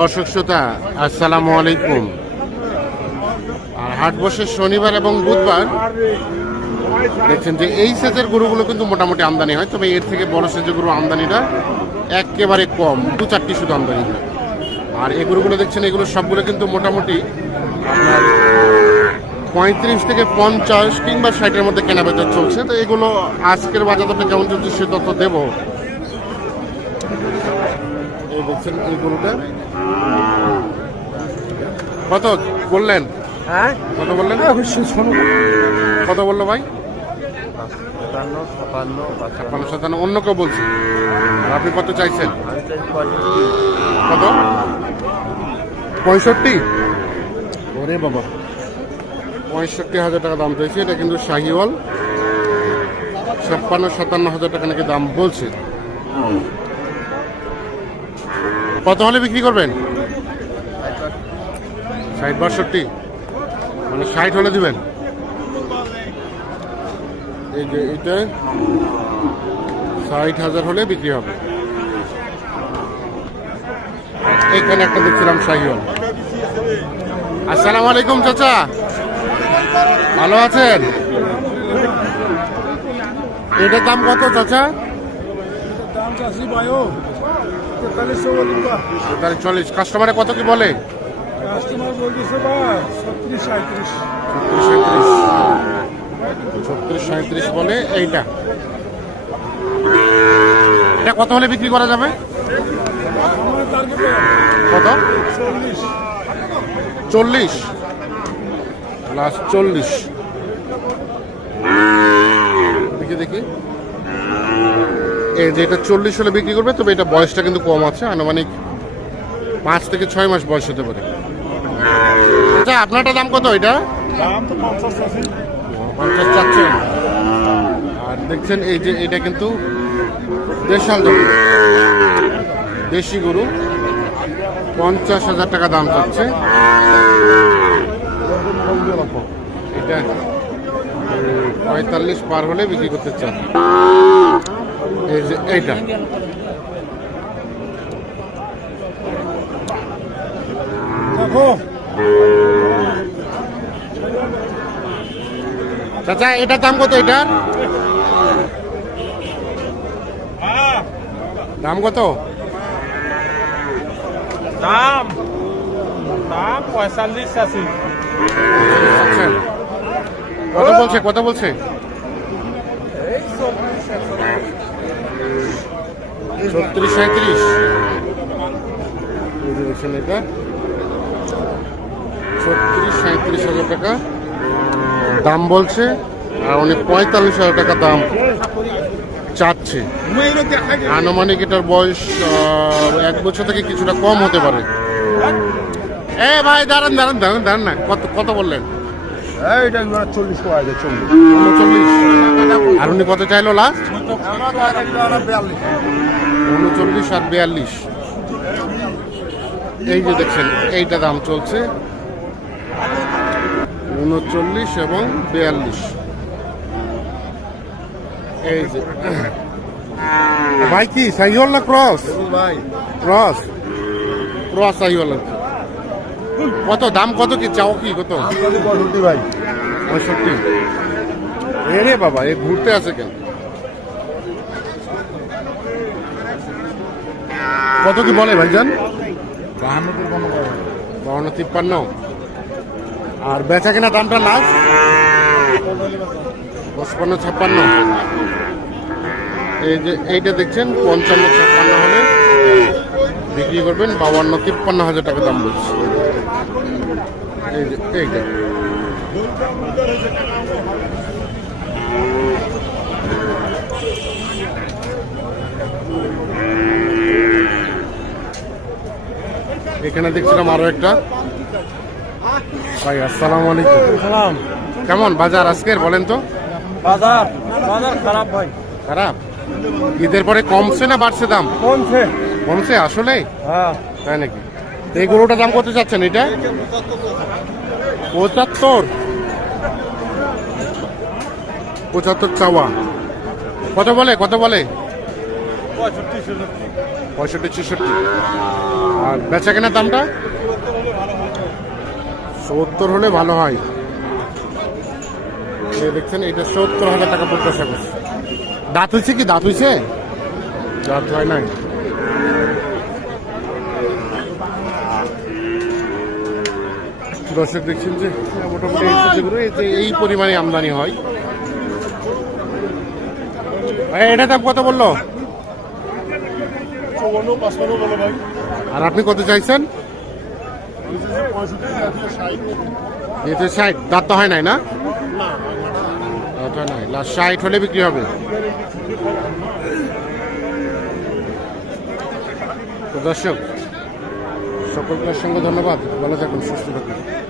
দর্শক শ্রোতা আসসালামু আলাইকুম। আর হাট বসে শনিবার এবং বুধবার। দেখছেন যে এই সাইজের গরুগুলো কিন্তু মোটামুটি আমদানি হয়, তবে এর থেকে বড় সাইজের গরু আমদানিটা একেবারে কম, 2-4টি শুধু আমদানি হয়। আর এই গরুগুলো দেখছেন, এগুলো সবগুলো কিন্তু মোটামুটি আপনার 35 থেকে 50 কিংবা 60-এর মধ্যে কেনা বেচা চলছে। তো এগুলো আজকের বাজার দরটা কেমন চলছে সে তথ্য দেবো। এই দেখছেন এই গরুটা কত বললেন? হ্যাঁ কত বললেন? কত বললো ভাই? 57 অন্য কেউ বলছে। আর আপনি কত চাইছেন? কত? 65? ওরে বাবা, 65,000 টাকা দাম চাইছে। এটা কিন্তু শাহিওয়াল। 56-57 টাকা নাকি দাম বলছে। কত হলে বিক্রি করবেন? 60-62, মানে 60 হলে দিবেন। এই যে এটা 60,000 হলে বিক্রি হবে। এখানে একটা দেখছিলাম শাহিওয়াল। আসসালামু আলাইকুম চাচা, ভালো আছেন? এটার দাম কত চাচা? 40। কাস্টমারে কত কি বলে? 36-37 বলে। এইটা এটা কত হলে বিক্রি করা যাবে? কত? 40 প্লাস 40। দেখি এই যে এটা 40 হলে বিক্রি করবে, তবে এটা বয়সটা কিন্তু কম আছে, আনুমানিক 5 থেকে 6 মাস বয়স হতে পারে। আচ্ছা, আপনারটা দাম কত? এটা 50 চাচ্ছেন। আর দেখছেন এই যে এটা কিন্তু দেশাল দেশি গরু, 50,000 টাকা দাম চাচ্ছে। এটা 45 পার হলে বিক্রি করতে চান। এই যে এইটা চাচা, এটার দাম কত? এটার দাম কত? দাম 45-80। কত বলছে? কত বলছে? 36-37। এটা 36-37,000 টাকা দাম বলছে, আর উনি 45,000 টাকা দাম চাচ্ছে। আনুমানিক এটার বয়স 1 বছর থেকে কিছুটা কম হতে পারে। এ ভাই দাঁড়ান না, কত বললেন? 40 আর উনি কত চাইলো লাস্ট? 39 আর 42। এই যে দেখছেন এইটা দাম চলছে 39 এবং 42। এই যে ভাই কি শাহিওয়াল না ক্রস? ক্রস শাহিওয়াল। কত দাম? কত কি চাও? কি কত? 65। এরে বাবা, এ ঘুরতে আছে কেন? কত কি বলে ভাইজান? 52-53। আর বেচা কেনা দামটা লাস্ট 55-56। এই যে এইটা দেখছেন 55-56 হলে বিক্রি করবেন। 52-53,000 টাকা দাম বলছে। এই যে এইটা এখানে দেখছিলাম আরো একটা ভাই। আসসালামু আলাইকুম। কেমন বাজার আজকের বলেন তো? বাজার খারাপ ভাই। খারাপ? ঈদের পরে কমছে না বাড়ছে দাম? কমছে আসলে? হ্যাঁ, তাই নাকি? এই গরুটার দাম কত চাচ্ছেন? এটা 75 চাওয়া। কত বলে? 65-66। 65-66। আর বেচা কেনার দামটা 70 হলে ভালো হয়। এই দেখছেন এটা 70,000 টাকা প্রত্যাশা করছে। দাঁত হয়েছে কি? দাঁত হয়েছে? দাঁত হয় নাই। দর্শক দেখছেন যে মোটামুটি এই সবজিগুলো এই পরিমাণে আমদানি হয়। এটা দাম কত বললো? আর আপনি কত চাইছেন? 60। দাঁত তো হয় নাই না? দাঁত হয় নাই। লাস্ট 60 হলে বিক্রি হবে। তো দর্শক সকলকে অসংখ্য ধন্যবাদ। ভালো থাকুন, সুস্থ থাকুন।